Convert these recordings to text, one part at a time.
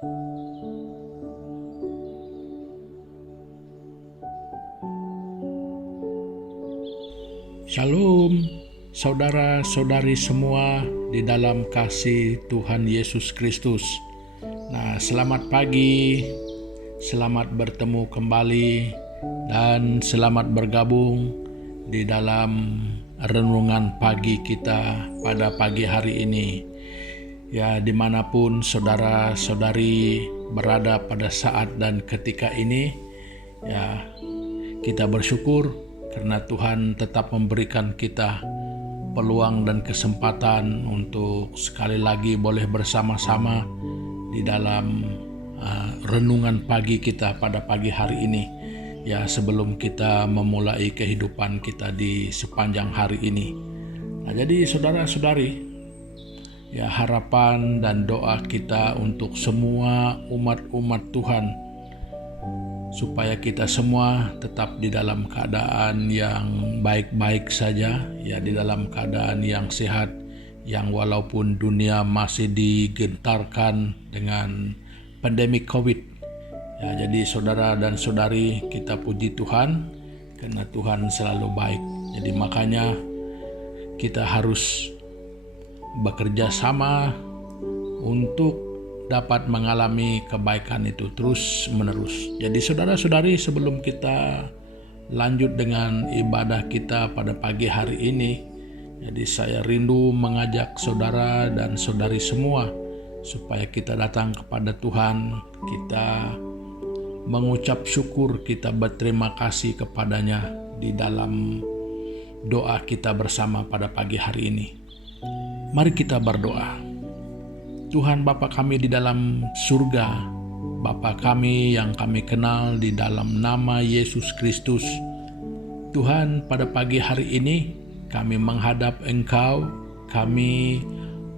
Shalom, saudara-saudari semua di dalam kasih Tuhan Yesus Kristus. Nah, selamat pagi, selamat bertemu kembali, dan selamat bergabung di dalam renungan pagi kita pada pagi hari ini. Ya, dimanapun saudara-saudari berada pada saat dan ketika ini, ya kita bersyukur karena Tuhan tetap memberikan kita peluang dan kesempatan untuk sekali lagi boleh bersama-sama di dalam renungan pagi kita pada pagi hari ini. Ya, sebelum kita memulai kehidupan kita di sepanjang hari ini. Nah, jadi saudara-saudari, ya harapan dan doa kita untuk semua umat-umat Tuhan supaya kita semua tetap di dalam keadaan yang baik-baik saja, ya di dalam keadaan yang sehat, yang walaupun dunia masih digentarkan dengan pandemi COVID. Ya, jadi saudara dan saudari, kita puji Tuhan karena Tuhan selalu baik. Jadi makanya kita harus bekerja sama untuk dapat mengalami kebaikan itu terus menerus. Jadi saudara-saudari, sebelum kita lanjut dengan ibadah kita pada pagi hari ini, jadi saya rindu mengajak saudara dan saudari semua supaya kita datang kepada Tuhan, kita mengucap syukur, kita berterima kasih kepadanya di dalam doa kita bersama pada pagi hari ini. Mari kita berdoa. Tuhan Bapa kami di dalam surga, Bapa kami yang kami kenal di dalam nama Yesus Kristus. Tuhan, pada pagi hari ini kami menghadap Engkau, kami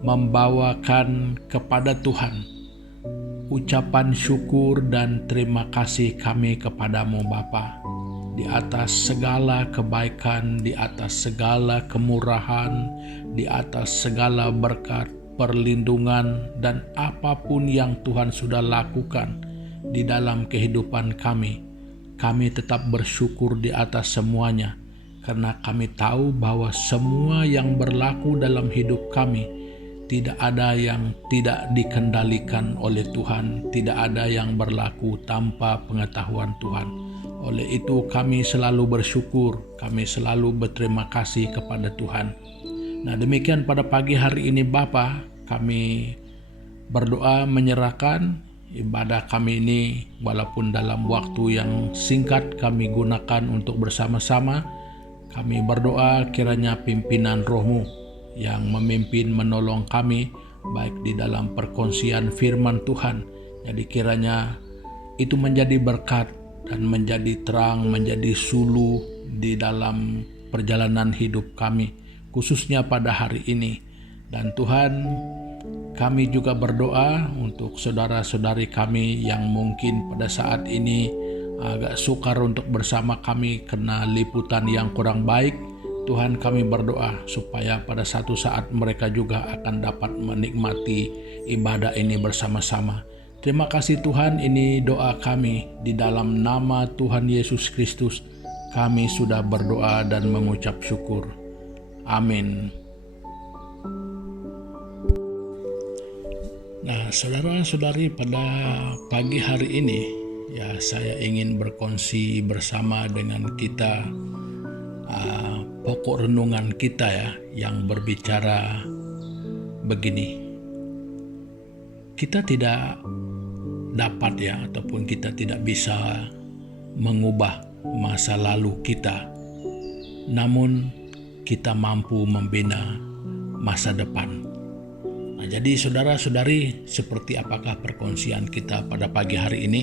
membawakan kepada Tuhan ucapan syukur dan terima kasih kami kepadamu Bapa. Di atas segala kebaikan, di atas segala kemurahan, di atas segala berkat, perlindungan, dan apapun yang Tuhan sudah lakukan di dalam kehidupan kami. Kami tetap bersyukur di atas semuanya, karena kami tahu bahwa semua yang berlaku dalam hidup kami tidak ada yang tidak dikendalikan oleh Tuhan, tidak ada yang berlaku tanpa pengetahuan Tuhan. Oleh itu kami selalu bersyukur, kami selalu berterima kasih kepada Tuhan. Nah, demikian pada pagi hari ini Bapa, kami berdoa menyerahkan ibadah kami ini, walaupun dalam waktu yang singkat kami gunakan untuk bersama-sama. Kami berdoa kiranya pimpinan Roh-Mu yang memimpin menolong kami, baik di dalam perkongsian firman Tuhan. Jadi kiranya itu menjadi berkat dan menjadi terang, menjadi suluh di dalam perjalanan hidup kami, khususnya pada hari ini. Dan Tuhan, kami juga berdoa untuk saudara-saudari kami yang mungkin pada saat ini agak sukar untuk bersama kami karena liputan yang kurang baik. Tuhan, kami berdoa supaya pada satu saat mereka juga akan dapat menikmati ibadah ini bersama-sama. Terima kasih Tuhan, ini doa kami di dalam nama Tuhan Yesus Kristus. Kami sudah berdoa dan mengucap syukur. Amin. Nah, saudara-saudari, pada pagi hari ini ya saya ingin berkongsi bersama dengan kita pokok renungan kita ya, yang berbicara begini. Kita tidak dapat ya, ataupun kita tidak bisa mengubah masa lalu kita, namun kita mampu membina masa depan. Nah, jadi saudara-saudari, seperti apakah perkongsian kita pada pagi hari ini?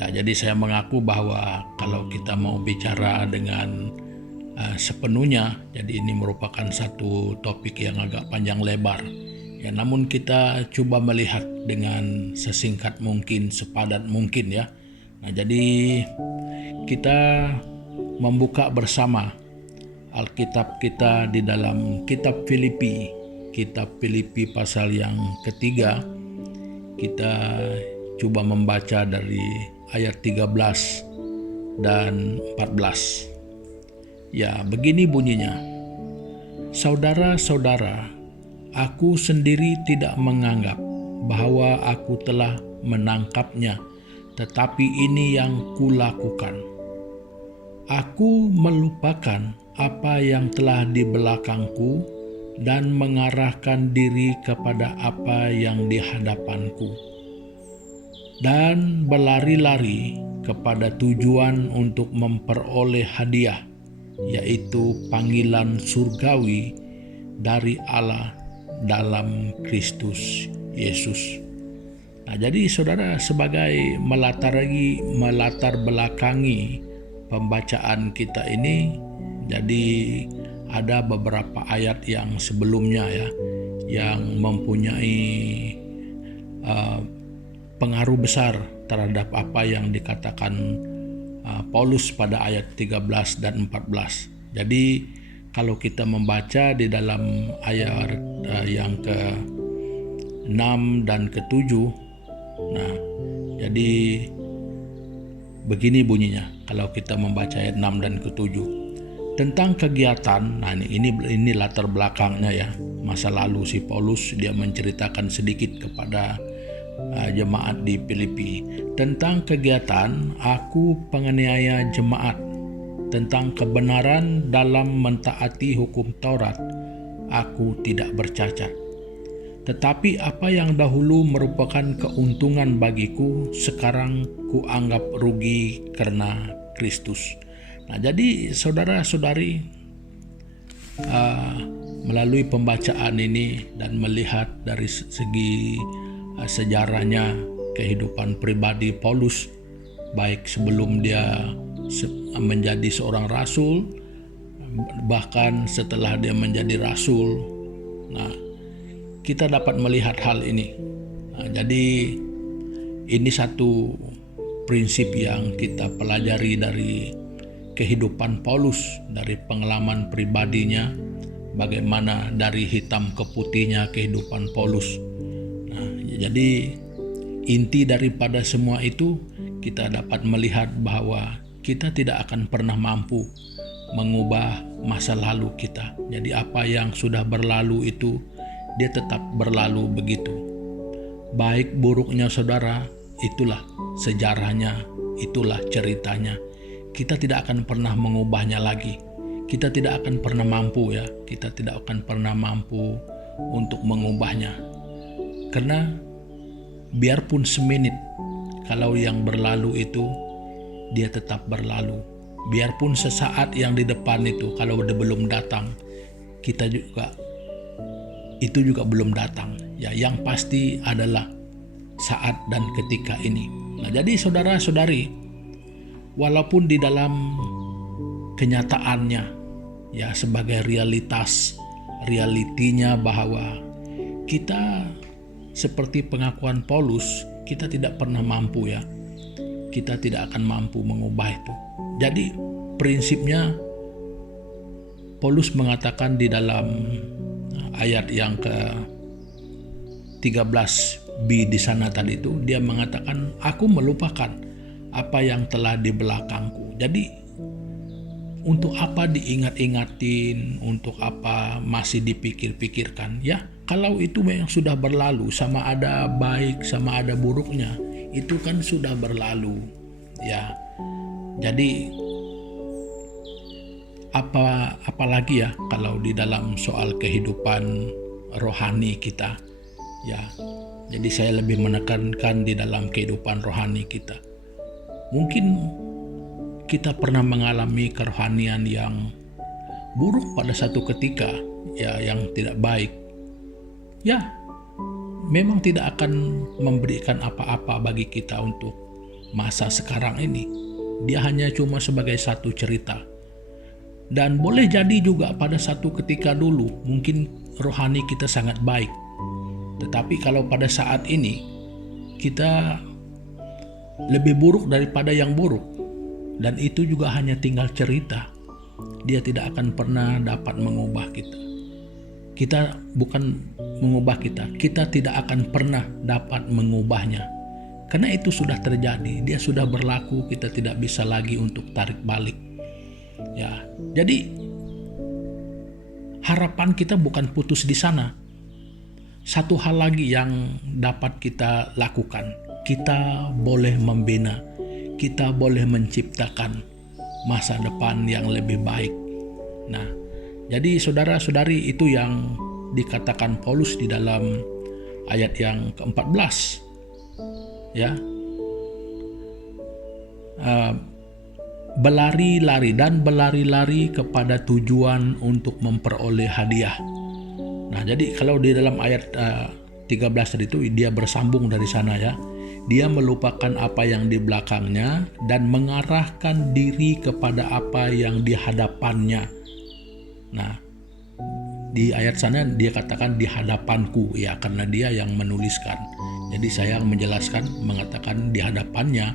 Ya, jadi saya mengaku bahwa kalau kita mau bicara dengan sepenuhnya, jadi ini merupakan satu topik yang agak panjang lebar. Ya, namun kita coba melihat dengan sesingkat mungkin, sepadat mungkin ya. Nah, jadi kita membuka bersama Alkitab kita di dalam kitab Filipi pasal yang ketiga. Kita coba membaca dari ayat 13 dan 14. Ya, begini bunyinya. Saudara-saudara, aku sendiri tidak menganggap bahwa aku telah menangkapnya, tetapi ini yang kulakukan. Aku melupakan apa yang telah di belakangku dan mengarahkan diri kepada apa yang di hadapanku, dan berlari-lari kepada tujuan untuk memperoleh hadiah, yaitu panggilan surgawi dari Allah dalam Kristus Yesus. Nah, jadi saudara, sebagai melatar belakangi pembacaan kita ini, jadi ada beberapa ayat yang sebelumnya ya, yang mempunyai pengaruh besar terhadap apa yang dikatakan Paulus pada ayat 13 dan 14. Jadi kalau kita membaca di dalam ayat yang ke-6 dan ke-7, nah jadi begini bunyinya kalau kita membaca ayat 6 dan ke-7. Tentang kegiatan, nah ini latar belakangnya ya, masa lalu si Paulus, dia menceritakan sedikit kepada jemaat di Filipi. Tentang kegiatan, aku penganiaya jemaat. Tentang kebenaran dalam mentaati hukum Taurat, aku tidak bercacat. Tetapi apa yang dahulu merupakan keuntungan bagiku, sekarang kuanggap rugi karena Kristus. Nah, jadi saudara-saudari, melalui pembacaan ini dan melihat dari segi sejarahnya kehidupan pribadi Paulus, baik sebelum dia menjadi seorang rasul, bahkan setelah dia menjadi rasul, nah kita dapat melihat hal ini. Nah, jadi ini satu prinsip yang kita pelajari dari kehidupan Paulus, dari pengalaman pribadinya, bagaimana dari hitam ke putihnya kehidupan Paulus. Nah, jadi inti daripada semua itu, kita dapat melihat bahwa kita tidak akan pernah mampu mengubah masa lalu kita. Jadi apa yang sudah berlalu itu, dia tetap berlalu begitu. Baik buruknya saudara, itulah sejarahnya, itulah ceritanya. Kita tidak akan pernah mengubahnya lagi. Kita tidak akan pernah mampu ya. Kita tidak akan pernah mampu untuk mengubahnya. Karena biarpun semenit, kalau yang berlalu itu, dia tetap berlalu. Biarpun sesaat yang di depan itu, kalau dia belum datang, itu juga belum datang. Ya, yang pasti adalah saat dan ketika ini. Nah, jadi saudara-saudari, walaupun di dalam kenyataannya ya, sebagai realitinya bahwa kita seperti pengakuan Paulus, kita tidak pernah mampu ya. Kita tidak akan mampu mengubah itu. Jadi prinsipnya Paulus mengatakan di dalam ayat yang ke-13b di sana tadi itu, dia mengatakan, aku melupakan apa yang telah di belakangku. Jadi untuk apa diingat-ingatin, untuk apa masih dipikir-pikirkan ya, kalau itu memang sudah berlalu, sama ada baik sama ada buruknya, itu kan sudah berlalu ya. Jadi apalagi ya kalau di dalam soal kehidupan rohani kita ya. Jadi saya lebih menekankan di dalam kehidupan rohani kita. Mungkin kita pernah mengalami kerohanian yang buruk pada satu ketika ya, yang tidak baik. Ya, memang tidak akan memberikan apa-apa bagi kita untuk masa sekarang ini. Dia hanya cuma sebagai satu cerita. Dan boleh jadi juga pada satu ketika dulu mungkin rohani kita sangat baik. Tetapi kalau pada saat ini kita lebih buruk daripada yang buruk, dan itu juga hanya tinggal cerita. Dia tidak akan pernah dapat mengubah kita. Kita bukan mengubah kita tidak akan pernah dapat mengubahnya. Karena itu sudah terjadi, dia sudah berlaku, kita tidak bisa lagi untuk tarik balik. Ya, jadi harapan kita bukan putus di sana. Satu hal lagi yang dapat kita lakukan, kita boleh membina, kita boleh menciptakan masa depan yang lebih baik. Nah, jadi saudara-saudari, itu yang dikatakan Paulus di dalam ayat yang ke-14. Ya, berlari-lari kepada tujuan untuk memperoleh hadiah. Nah, jadi kalau di dalam ayat 13 tadi itu dia bersambung dari sana ya. Dia melupakan apa yang di belakangnya dan mengarahkan diri kepada apa yang di hadapannya. Nah, di ayat sana dia katakan di hadapanku, ya, karena dia yang menuliskan. Jadi saya menjelaskan mengatakan di hadapannya.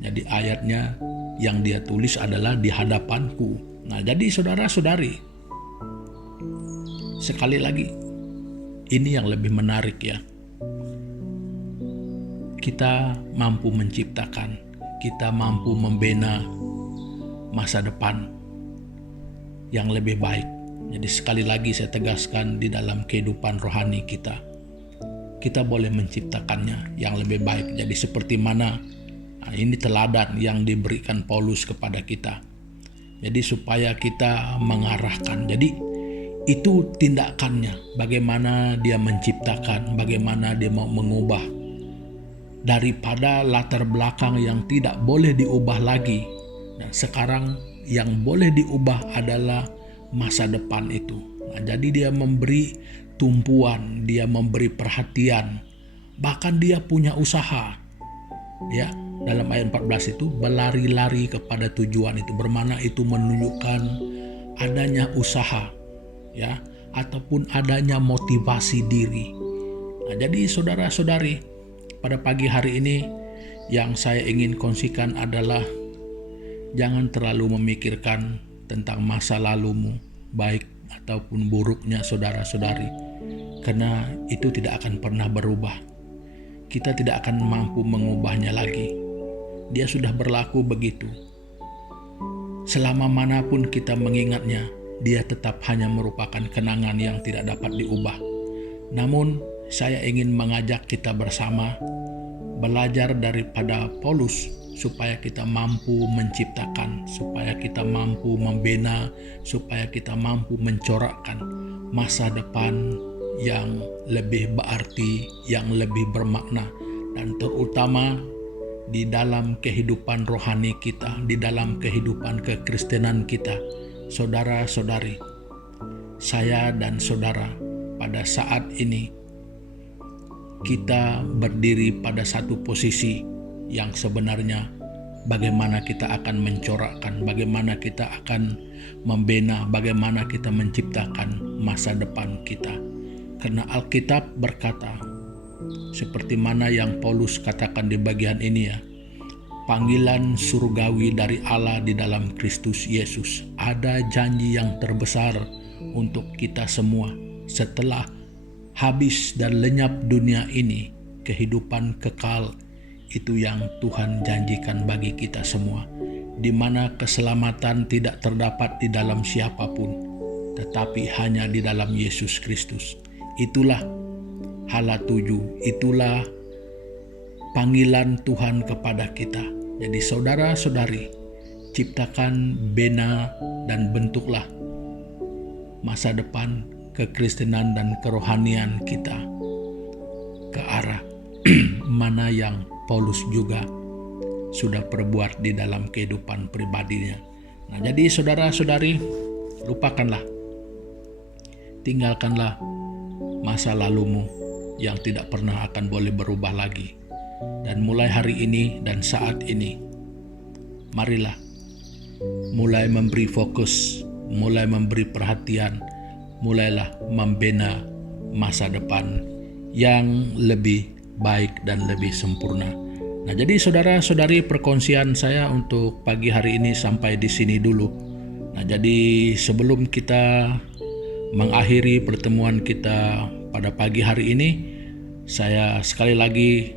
Jadi ayatnya yang dia tulis adalah di hadapanku. Nah, jadi saudara-saudari, sekali lagi, ini yang lebih menarik ya. Kita mampu menciptakan, kita mampu membina masa depan yang lebih baik. Jadi sekali lagi saya tegaskan, di dalam kehidupan rohani kita boleh menciptakannya yang lebih baik. Jadi seperti mana, ini teladan yang diberikan Paulus kepada kita. Jadi supaya kita mengarahkan. Jadi itu tindakannya, bagaimana dia menciptakan, bagaimana dia mau mengubah daripada latar belakang yang tidak boleh diubah lagi. Dan sekarang yang boleh diubah adalah masa depan itu. Nah, jadi dia memberi tumpuan, dia memberi perhatian, bahkan dia punya usaha. Ya, dalam ayat 14 itu berlari-lari kepada tujuan itu, bermana itu menunjukkan adanya usaha, ya, ataupun adanya motivasi diri. Nah, jadi saudara-saudari, pada pagi hari ini yang saya ingin kongsikan adalah jangan terlalu memikirkan tentang masa lalumu, baik ataupun buruknya saudara-saudari, karena itu tidak akan pernah berubah. Kita tidak akan mampu mengubahnya lagi. Dia sudah berlaku begitu. Selama manapun kita mengingatnya, dia tetap hanya merupakan kenangan yang tidak dapat diubah. Namun, saya ingin mengajak kita bersama belajar daripada Paulus, supaya kita mampu menciptakan, supaya kita mampu membina, supaya kita mampu mencorakkan masa depan yang lebih berarti, yang lebih bermakna, dan terutama di dalam kehidupan rohani kita, di dalam kehidupan kekristenan kita. Saudara-saudari, saya dan saudara pada saat ini kita berdiri pada satu posisi yang sebenarnya bagaimana kita akan mencorakkan, bagaimana kita akan membina, bagaimana kita menciptakan masa depan kita. Karena Alkitab berkata, seperti mana yang Paulus katakan di bagian ini ya, panggilan surgawi dari Allah di dalam Kristus Yesus. Ada janji yang terbesar untuk kita semua setelah habis dan lenyap dunia ini, kehidupan kekal itu yang Tuhan janjikan bagi kita semua, di mana keselamatan tidak terdapat di dalam siapapun, tetapi hanya di dalam Yesus Kristus. Itulah hala tuju, itulah panggilan Tuhan kepada kita. Jadi saudara-saudari, ciptakan, bina, dan bentuklah masa depan kekristenan dan kerohanian kita ke arah mana yang Paulus juga sudah perbuat di dalam kehidupan pribadinya. Nah, jadi saudara-saudari, lupakanlah, tinggalkanlah masa lalumu yang tidak pernah akan boleh berubah lagi. Dan mulai hari ini dan saat ini, marilah mulai memberi fokus, mulai memberi perhatian, mulailah membina masa depan yang lebih baik dan lebih sempurna. Nah, jadi saudara-saudari, perkongsian saya untuk pagi hari ini sampai di sini dulu. Nah, jadi sebelum kita mengakhiri pertemuan kita pada pagi hari ini, saya sekali lagi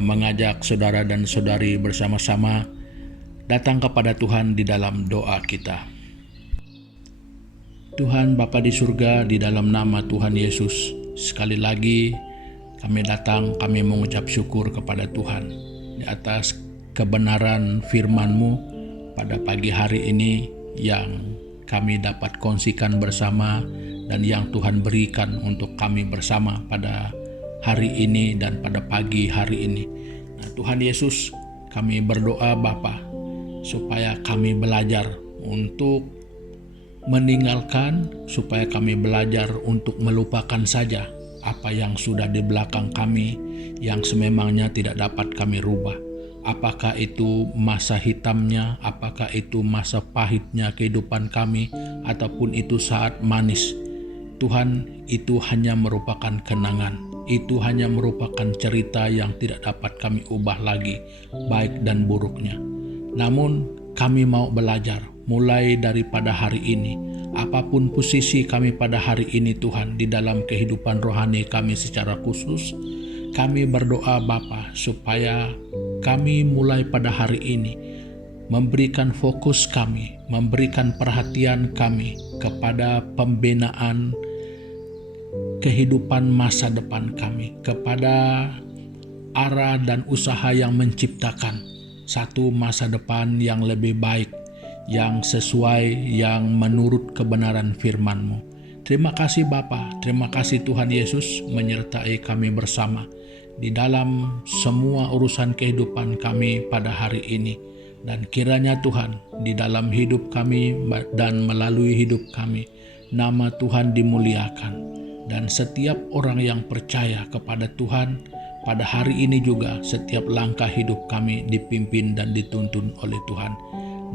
mengajak saudara dan saudari bersama-sama datang kepada Tuhan di dalam doa kita. Tuhan Bapa di surga, di dalam nama Tuhan Yesus, sekali lagi kami datang, kami mengucap syukur kepada Tuhan di atas kebenaran firman-Mu pada pagi hari ini yang kami dapat kongsikan bersama dan yang Tuhan berikan untuk kami bersama pada hari ini dan pada pagi hari ini. Nah, Tuhan Yesus, kami berdoa Bapa supaya kami belajar untuk meninggalkan, supaya kami belajar untuk melupakan saja apa yang sudah di belakang kami yang sememangnya tidak dapat kami rubah. Apakah itu masa hitamnya, apakah itu masa pahitnya kehidupan kami, ataupun itu saat manis. Tuhan, itu hanya merupakan kenangan. Itu hanya merupakan cerita yang tidak dapat kami ubah lagi, baik dan buruknya. Namun kami mau belajar mulai daripada hari ini. Apapun posisi kami pada hari ini Tuhan, di dalam kehidupan rohani kami secara khusus, kami berdoa Bapa supaya kami mulai pada hari ini memberikan fokus kami, memberikan perhatian kami kepada pembinaan kehidupan masa depan kami, kepada arah dan usaha yang menciptakan satu masa depan yang lebih baik, yang sesuai, yang menurut kebenaran firman-Mu. Terima kasih Bapa, terima kasih Tuhan Yesus menyertai kami bersama di dalam semua urusan kehidupan kami pada hari ini. Dan kiranya Tuhan, di dalam hidup kami dan melalui hidup kami, nama Tuhan dimuliakan. Dan setiap orang yang percaya kepada Tuhan, pada hari ini juga setiap langkah hidup kami dipimpin dan dituntun oleh Tuhan.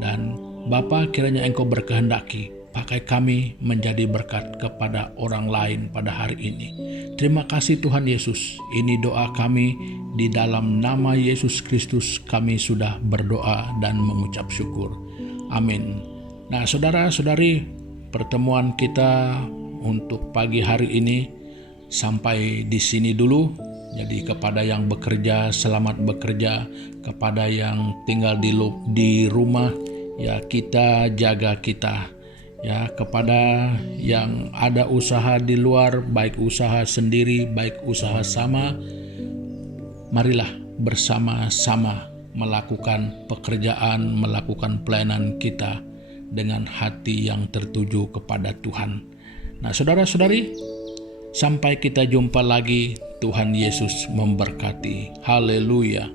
Dan Bapa, kiranya Engkau berkehendaki pakai kami menjadi berkat kepada orang lain pada hari ini. Terima kasih Tuhan Yesus. Ini doa kami di dalam nama Yesus Kristus, kami sudah berdoa dan mengucap syukur. Amin. Nah, saudara-saudari, pertemuan kita untuk pagi hari ini sampai di sini dulu. Jadi kepada yang bekerja, selamat bekerja. Kepada yang tinggal di rumah, ya kita jaga kita. Ya, kepada yang ada usaha di luar, baik usaha sendiri, baik usaha sama, marilah bersama-sama melakukan pekerjaan, melakukan pelayanan kita dengan hati yang tertuju kepada Tuhan. Nah, saudara-saudari, sampai kita jumpa lagi, Tuhan Yesus memberkati. Haleluya.